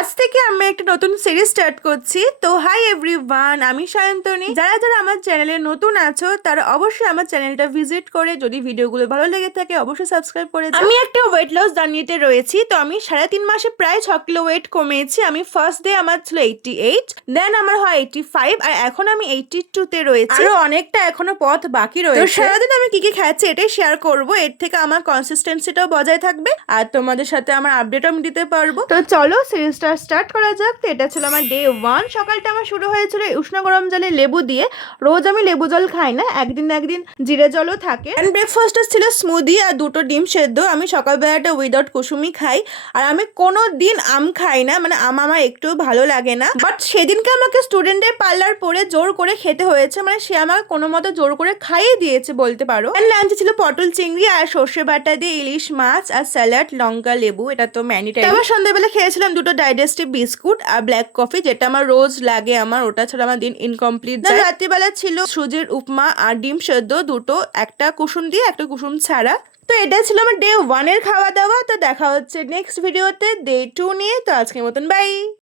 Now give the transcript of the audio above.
আজ থেকে আমি একটা নতুন সিরিজ স্টার্ট করছি। তো হাই এভরিওয়ান, আমি সায়ন্তনী। যারা যারা আমার চ্যানেলে নতুন আছো তারা অবশ্যই আমার চ্যানেলটা ভিজিট করে যদি ভিডিওগুলো ভালো লেগে থাকে অবশ্যই সাবস্ক্রাইব করে যাও। আমি একটা ওয়েট লস জার্নিতে রয়েছি। তো আমি 3.5 মাসে প্রায় 6 কিলো ওয়েট কমিয়েছি। আমি ফার্স্ট ডে আমার ছিল 88, দেন আমার হয় 85, আর এখন আমি 82-তে রয়েছি। আরো অনেকটা এখনো পথ বাকি রয়েছে। তো সারাদিন আমি কি কি খাচ্ছি এটাই শেয়ার করব। এর থেকে আমার কনসিস্টেন্সিটাও বজায় থাকবে আর তোমাদের সাথে আমার আপডেটও আমি দিতে পারবো। তো চলো সিরিজটা স্টার্ট করা যাক। তো এটা ছিল আমার ডে 1। সকালটা আমার শুরু হয়েছিল উষ্ণ গরম জলে লেবু দিয়ে। রোজ আমি লেবু জল খাই না, একদিন না একদিন জিরে জলও থাকে। এন্ড ব্রেকফাস্টে ছিল স্মুদি আর 2টো ডিম সেদ্ধ। আমি সকালবেলাটা উইদাউট কুসুমি খাই। আর আমি কোনো দিন আম খাই না, মানে আম আমার একটু ভালো লাগে না। বাট সেদিনকে আমাকে স্টুডেন্টের পার্লার পরে জোর করে খেতে হয়েছে, মানে সে আমাকে কোনো মতো জোর করে খাইয়ে দিয়েছে বলতে পারো। এন্ড লাঞ্চে ছিল পটল চিংড়ি আর সর্ষে বাটা দিয়ে ইলিশ মাছ আর স্যালাড, লঙ্কা লেবু, এটা তো ম্যান্ডেটরি। আবার সন্ধ্যাবেলা খেয়েছিলাম 2টো ডাইজেস্টিভ বিস্কুট আর ব্ল্যাক কফি, যেটা আমার রোজ লাগে। আমার ওটা ছাড়া আমার দিন ইনকমপ্লিট যায়। রাত্রিবেলা ছিল সুজির উপমা আর ডিম সেদ্ধ, দুটো, একটা কুসুম দিয়ে একটা কুসুম ছাড়া। তো এটা ছিল আমার ডে 1 এর খাওয়া দাওয়া। তো দেখা হচ্ছে নেক্সট ভিডিওতে ডে 2 নিয়ে। তো আজকের মতন বাই।